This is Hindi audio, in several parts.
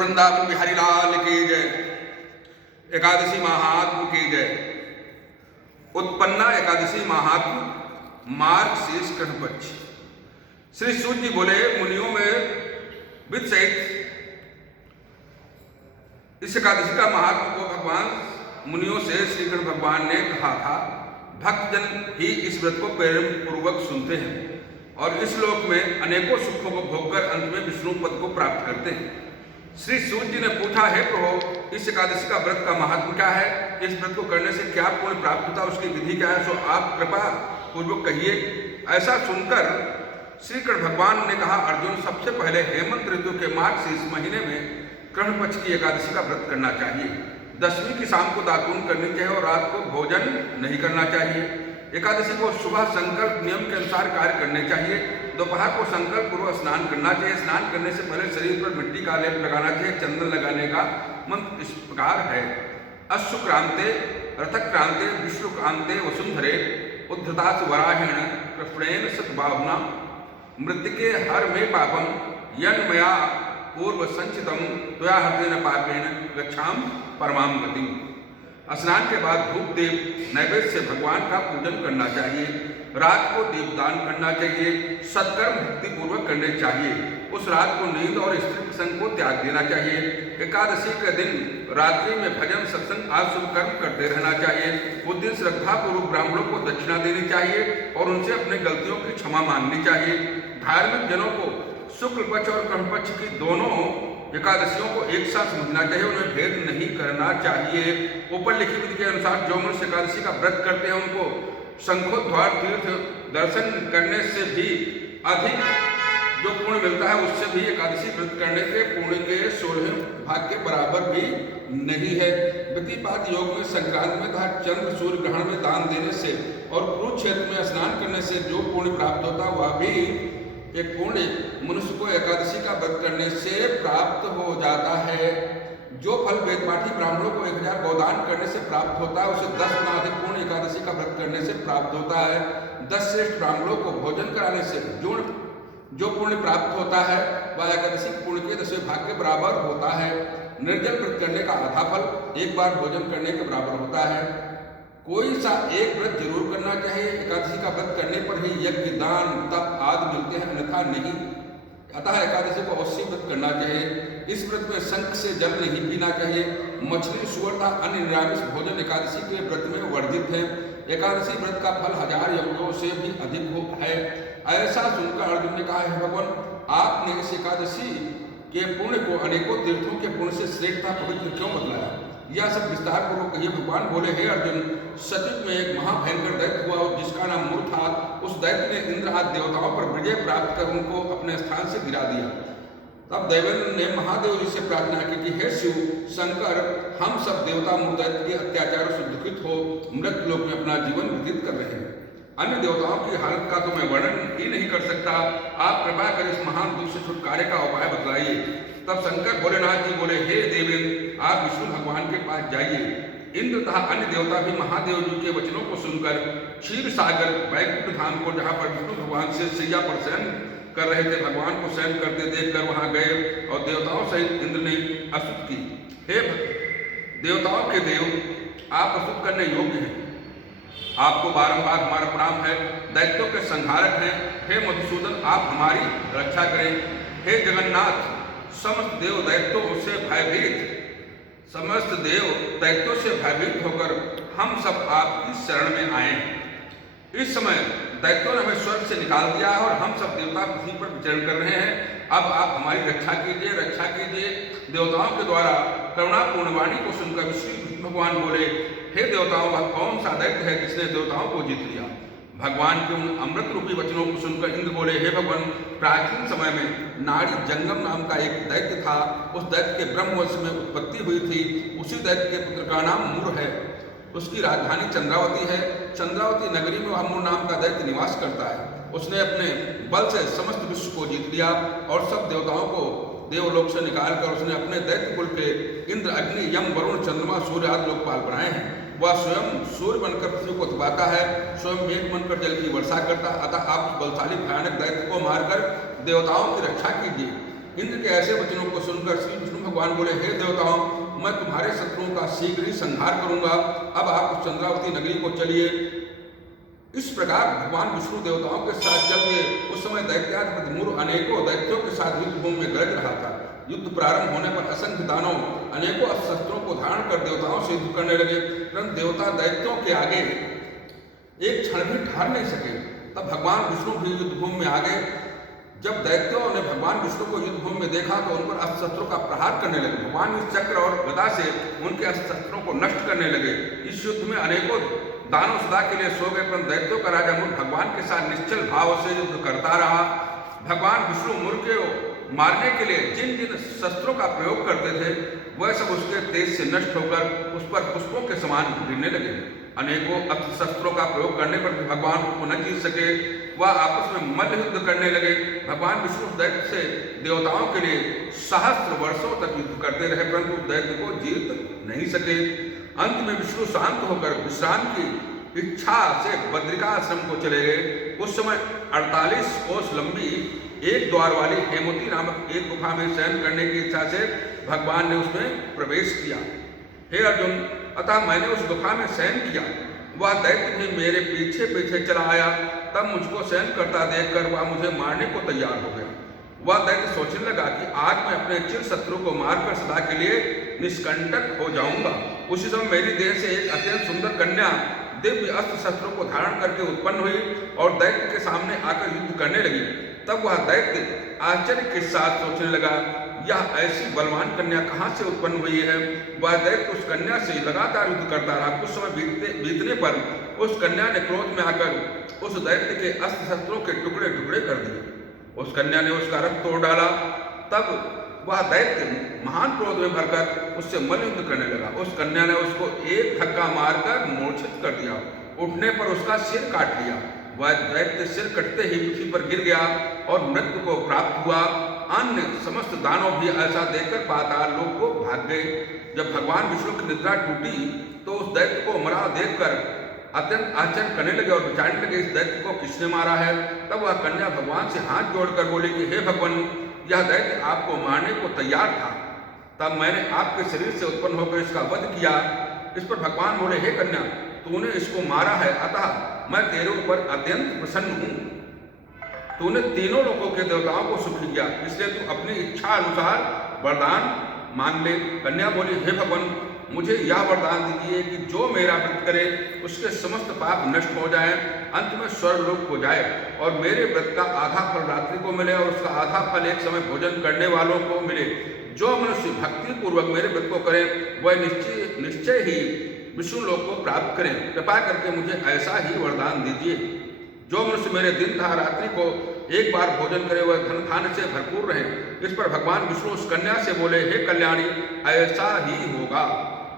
वृंदावन बिहारी लाल की जय। एकादशी महात्म की जय। उत्पन्ना एकादशी महात्म मार्ग शीर्ष कृष्णपक्ष। श्री सूत जी बोले, मुनियों में विद सहित इस एकादशी का महात्म को भगवान मुनियों से श्री कृष्ण भगवान ने कहा था। भक्तजन ही इस व्रत को प्रेम पूर्वक सुनते हैं और इस लोक में अनेकों सुखों को भोगकर अंत में विष्णु पद को प्राप्त करते हैं। श्री सूत जी ने पूछा, है प्रभु, इस एकादशी का व्रत का महात्म क्या है? इस व्रत को करने से क्या पुण्य प्राप्त होता है? उसकी विधि क्या है? सो आप कृपा पूर्वक कहिए। ऐसा सुनकर श्री कृष्ण भगवान ने कहा, अर्जुन, सबसे पहले हेमंत ऋतु के मार्गशीर्ष महीने में कृष्ण पक्ष की एकादशी का व्रत करना चाहिए। दशमी की शाम को दातून करनी चाहिए और रात को भोजन नहीं करना चाहिए। एकादशी को सुबह संकल्प नियम के अनुसार कार्य करने चाहिए। दोपहर को संकल्प पूर्वक स्नान करना चाहिए। स्नान करने से पहले शरीर पर मिट्टी का लेप लगाना चाहिए। चंदन लगाने का मंत्र इस प्रकार है, अश्वक्रांते रथक्रांते विष्णुक्रांते वसुंधरे उद्धतास वराहेण कृष्णेन सतबाहुना मृतिके हर में पापम यन्मया पूर्व संचितम त्वया हृदयेन पापेन गच्छाम परमाम गतिम। स्नान के बाद धूप दीप नैवेद्य से भगवान का पूजन करना चाहिए। रात को दीपदान करना चाहिए। सत्कर्म भक्ति पूर्वक करने चाहिए। उस रात को नींद और स्त्री प्रसंग को त्याग देना चाहिए। एकादशी के दिन रात्रि में भजन सत्संग आदि शुभ कर्म करते रहना चाहिए। उस दिन श्रद्धा पूर्वक ब्राह्मणों को दक्षिणा देनी चाहिए और उनसे अपने गलतियों की क्षमा मांगनी चाहिए। धार्मिक जनों को शुक्ल पक्ष और कृष्ण पक्ष की दोनों एकादशियों को एक साथ समझना चाहिए, उन्हें भेद नहीं करना चाहिए। ऊपर लिखी विधि के अनुसार जो मनुष्य एकादशी का व्रत करते हैं उनको शंखोद्वार तीर्थ दर्शन करने से भी अधिक जो पुण्य मिलता है, उससे भी एकादशी व्रत करने के पुण्य के 16 भाग के बराबर भी नहीं है। व्यतिपात योग में संक्रांति में तथा चंद्र सूर्य ग्रहण में दान देने से और कुरुक्षेत्र में स्नान करने से जो पुण्य प्राप्त होता है वह भी एक पुण्य मनुष्य को एकादशी का व्रत करने से प्राप्त हो जाता है। जो फल वेदपाठी ब्राह्मणों को 1000 गोदान करने से प्राप्त होता है, उसे 10 गुना अधिक पुण्य एकादशी का व्रत करने से प्राप्त होता है। 10 श्रेष्ठ ब्राह्मणों को भोजन कराने से जो पुण्य प्राप्त होता है वह एकादशी पुण्य के 10वें भाग के बराबर होता है। निर्जल व्रत करने का आधा फल एक बार भोजन करने के बराबर होता है। कोई सा एक व्रत जरूर करना चाहिए। एकादशी का व्रत करने पर ही यज्ञ दान तप आदि मिलते हैं, अन्यथा नहीं। अतः एकादशी को अवश्य व्रत करना चाहिए। इस व्रत में शंख से जल नहीं पीना चाहिए। मछली सुअर तथा अन्य निरामिष भोजन एकादशी के व्रत में वर्जित है। एकादशी व्रत का फल 1000 यज्ञों से भी अधिक है। ऐसा सुनकर अर्जुन ने कहा, है भगवान, आपने इस एकादशी के पुण्य को अनेकों तीर्थों के पुण्य से श्रेष्ठ तथा पवित्र क्यों बतलाया? यह सब विस्तार पूर्वक कहिए। भगवान बोले, हे अर्जुन, सतयुग में एक महाभयंकर दैत्य हुआ जिसका नाम मूर था। उस दैत्य ने इंद्र आदि देवताओं पर विजय प्राप्त कर उनको अपने स्थान से गिरा दिया। तब देवेंद्र ने महादेव जी से प्रार्थना की कि हे शिव शंकर, हम सब देवता मूर दैत्य के अत्याचारों से दुखित हो मृत लोक में अपना जीवन व्यतीत कर रहे हैं। अन्य देवताओं की हालत का तो मैं वर्णन ही नहीं कर सकता। आप कृपा कर इस महान दुख से छुटकारे का उपाय बतलाइए। तब शंकर भोलेनाथ जी बोले, हे देवेंद्र, आप विष्णु भगवान के पास जाइए। इंद्र तथा अन्य देवता भी महादेव जी के वचनों को सुनकर क्षीर सागर वैकुंठ धाम को, जहाँ पर विष्णु भगवान से सैया पर शयन कर रहे थे, भगवान को शयन करते देखकर वहां गए और देवताओं सहित इंद्र ने स्तुति की। हे देवताओं के देव, आप स्तुति करने योग्य हैं। आपको बारंबार हमारा प्रणाम है। दैत्यों के संहारक हैं। हे मधुसूदन, आप हमारी रक्षा करें। हे जगन्नाथ, समस्त देव दैत्यों से भयभीत होकर हम सब आपकी शरण में आए। इस समय दैत्यों ने हमें स्वर्ग से निकाल दिया है और हम सब देवता पृथ्वी पर विचरण कर रहे हैं। अब आप हमारी रक्षा कीजिए। देवताओं के द्वारा करुणापूर्ण वाणी को सुनकर विष्णु भगवान बोले, हे देवताओं, वह कौन सा दैत्य है जिसने देवताओं को जीत लिया? भगवान के उन अमृत रूपी वचनों को सुनकर इंद्र बोले, हे भगवान, प्राचीन समय में नाड़ी जंगम नाम का एक दैत्य था। उस दैत्य के ब्रह्मवंश में उत्पत्ति हुई थी। उसी दैत्य के पुत्र का नाम मूर है। उसकी राजधानी चंद्रावती है। चंद्रावती नगरी में वह मूर नाम का दैत्य निवास करता है। उसने अपने बल से समस्त विश्व को जीत लिया और सब देवताओं को देवलोक से निकालकर उसने अपने दैत्य कुल के इंद्र, अग्नि, यम, वरुण, चंद्रमा, सूर्य आदि लोकपाल बनाए हैं। वह स्वयं सूर्य बनकर पृथ्वी को तपाता है, स्वयं मेघ बनकर जल की वर्षा करता। अतः आप बलशाली भयानक दैत्य को मारकर देवताओं की रक्षा कीजिए। इंद्र के ऐसे वचनों को सुनकर श्री विष्णु विष्णु भगवान बोले, हे देवताओं, मैं तुम्हारे शत्रुओं का शीघ्र ही संहार करूंगा, अब आप उस चंद्रावती नगरी को चलिए। इस प्रकार भगवान विष्णु देवताओं के साथ चल दिए। उस समय दैत्याधिपति मूर अनेकों दैत्यों के साथ युद्ध भूमि में गरज रहा था। युद्ध प्रारंभ होने पर असंख्य दानव अनेकों अस्त्र शस्त्रों को धारण कर देवताओं से युद्ध करने लगे, परंतु देवता दैत्यों के आगे एक क्षण भी ठहर नहीं सके। तब भगवान विष्णु भी युद्ध भूमि में आ गए। जब दैत्यों ने भगवान विष्णु को युद्ध भूमि में देखा तो उन पर अस्त्र शस्त्रों का प्रहार करने लगे। भगवान इस चक्र और गदा से उनके अस्त्र शस्त्रों को नष्ट करने लगे। इस युद्ध में अनेकों दानव सदा के लिए सो गए, परंतु दैत्यों का राजा मूर भगवान के साथ निश्चल भाव से युद्ध करता रहा। भगवान विष्णु मूर के मारने के लिए जिन जिन शस्त्रों का प्रयोग करते थे वह सब उसके तेज से नष्ट होकर उस पर पुष्पों के समान गिरने लगे। अनेकों अस्त्र शस्त्रों का प्रयोग करने पर भी भगवान को न जीत सके। वह आपस में मल्ल युद्ध करने लगे। भगवान विष्णु दैत्य से देवताओं के लिए सहस्त्र वर्षों तक युद्ध करते रहे, परंतु दैत्य को जीत नहीं सके। अंत में विष्णु शांत होकर विश्राम की इच्छा से बद्रिकाश्रम को चले गए। उस समय 48 कोस लंबी एक द्वार वाली हेमवती नामक एक गुफा में शयन करने की इच्छा से भगवान ने उसमें प्रवेश किया। हे अर्जुन, अतः मैंने उस गुफा में शयन किया। वह दैत्य भी मेरे पीछे पीछे चला आया। तब मुझको शयन करता देखकर वह मुझे मारने को तैयार हो गया। वह दैत्य सोचने लगा कि आज मैं अपने चिर शत्रु को मारकर सदा के लिए निष्कंटक हो जाऊंगा। उसी समय मेरी देह से एक अत्यंत सुंदर कन्या दिव्य अस्त्र शस्त्रों को धारण करके उत्पन्न हुई और दैत्य के सामने आकर युद्ध करने लगी। तब वह दैत्य आश्चर्य के साथ सोचने लगा, यह ऐसी बलवान कन्या कहाँ से उत्पन्न हुई है। वह दैत्य उस कन्या से लगातार युद्ध करता रहा। कुछ समय बीतने पर उस कन्या ने क्रोध में आकर उस दैत्य के अस्त्र शस्त्रों के टुकड़े टुकड़े कर दिए। उस कन्या ने उसका रथ तोड़ डाला। तब वह दैत्य महान क्रोध में भरकर उससे मल्ल युद्ध करने लगा। उस कन्या ने उसको एक धक्का मारकर मूर्छित कर दिया। उठने पर उसका सिर काट लिया। वह दैत्य सिर कटते ही पृथ्वी पर गिर गया और मृत्यु को प्राप्त हुआ। अन्य समस्त दानव भी ऐसा देखकर पाताल लोक को भाग गए। जब भगवान विष्णु की निद्रा टूटी तो उस दैत्य को मरा देखकर अत्यंत आश्चर्य करने लगे और विचारने लगे, इस दैत्य को किसने मारा है। तब वह कन्या भगवान से हाथ जोड़कर बोली कि हे भगवान, यह दैत्य आपको मारने को तैयार था, तब मैंने आपके शरीर से उत्पन्न होकर इसका वध किया। इस पर भगवान बोले, हे कन्या, तूने इसको मारा है, अतः मैं तेरे ऊपर अत्यंत प्रसन्न हूँ। तूने तीनों लोगों के देवताओं को सुखी किया, इसलिए तू अपनी इच्छा अनुसार वरदान मांग ले। कन्या बोली, हे भगवान, मुझे यह वरदान दीजिए कि जो मेरा व्रत करे उसके समस्त पाप नष्ट हो जाए, अंत में स्वर्गलोक हो जाए और मेरे व्रत का आधा फल रात्रि को मिले और उसका आधा फल एक समय भोजन करने वालों को मिले। जो मनुष्य भक्ति पूर्वक मेरे व्रत को करे वह निश्चय ही विष्णु लोक को प्राप्त करें। कृपा करके मुझे ऐसा ही वरदान दीजिए। जो मनुष्य मेरे दिन तथा रात्रि को एक बार भोजन करे वह धन धान्य से भरपूर रहे। इस पर भगवान विष्णु उस कन्या से बोले, हे कल्याणी, ऐसा ही होगा।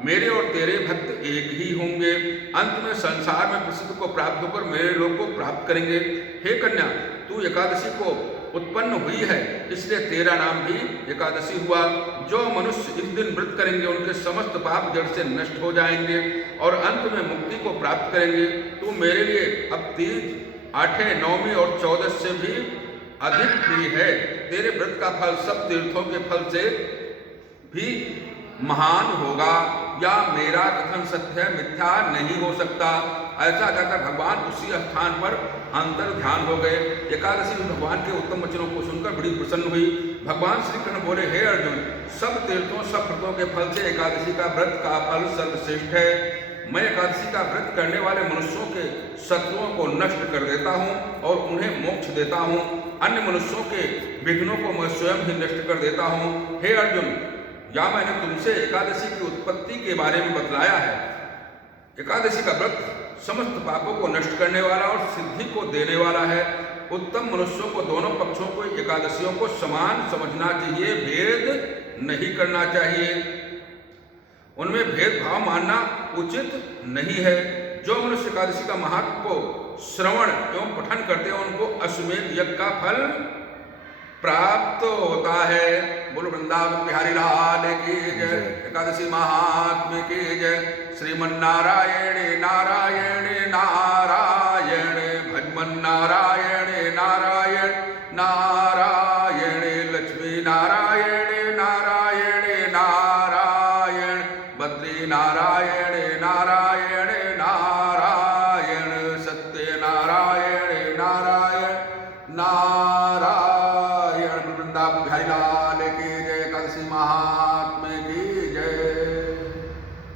मेरे और तेरे भक्त एक ही होंगे। अंत में संसार में प्रसिद्ध को प्राप्त होकर मेरे लोक को प्राप्त करेंगे। हे कन्या, तू एकादशी को उत्पन्न हुई है, इसलिए तेरा नाम भी एकादशी हुआ। जो मनुष्य इस दिन व्रत करेंगे उनके समस्त पाप जड़ से नष्ट हो जाएंगे और अंत में मुक्ति को प्राप्त करेंगे। तू मेरे लिए अब तीज, आठवें, नौवीं और 14 से भी अधिक प्रिय है। तेरे व्रत का फल सब तीर्थों के फल से भी महान होगा। या मेरा कथन सत्य है, मिथ्या नहीं हो सकता। ऐसा कहकर भगवान उसी स्थान पर अंतर ध्यान हो गए। एकादशी में भगवान के उत्तम वचनों को सुनकर बड़ी प्रसन्न हुई। भगवान श्री कृष्ण बोले, हे अर्जुन, सब तीर्थों सब व्रतों के फल से एकादशी का व्रत का फल सर्वश्रेष्ठ है। मैं एकादशी का व्रत करने वाले मनुष्यों के शत्रुओं को नष्ट कर देता हूँ और उन्हें मोक्ष देता हूँ। अन्य मनुष्यों के विघ्नों को मैं स्वयं ही नष्ट कर देता हूँ। हे अर्जुन, या मैंने तुमसे एकादशी की उत्पत्ति के बारे में बतलाया है। एकादशी का व्रत समस्त पापों को नष्ट करने वाला और सिद्धि को देने वाला है। उत्तम मनुष्यों को दोनों पक्षों को एकादशियों को समान समझना चाहिए, भेद नहीं करना चाहिए, उनमें भेदभाव मानना उचित नहीं है। जो मनुष्य एकादशी का महत्व को श्रवण एवं पठन करते हैं उनको अश्वमेध यज्ञ का फल प्राप्त होता है। बोलो वृंदावन बिहारी लाल की जय। एकादशी महात्म्य की जय। श्रीमन्नारायण नारायण नारायण, भजमन नारायण नारायण नारायण, लक्ष्मी नारायण नारायण नारायण नारायण नारायण सत्य नारायण नारायण नारायण। वृंदावन बिहारी लाल की जय। काशी महा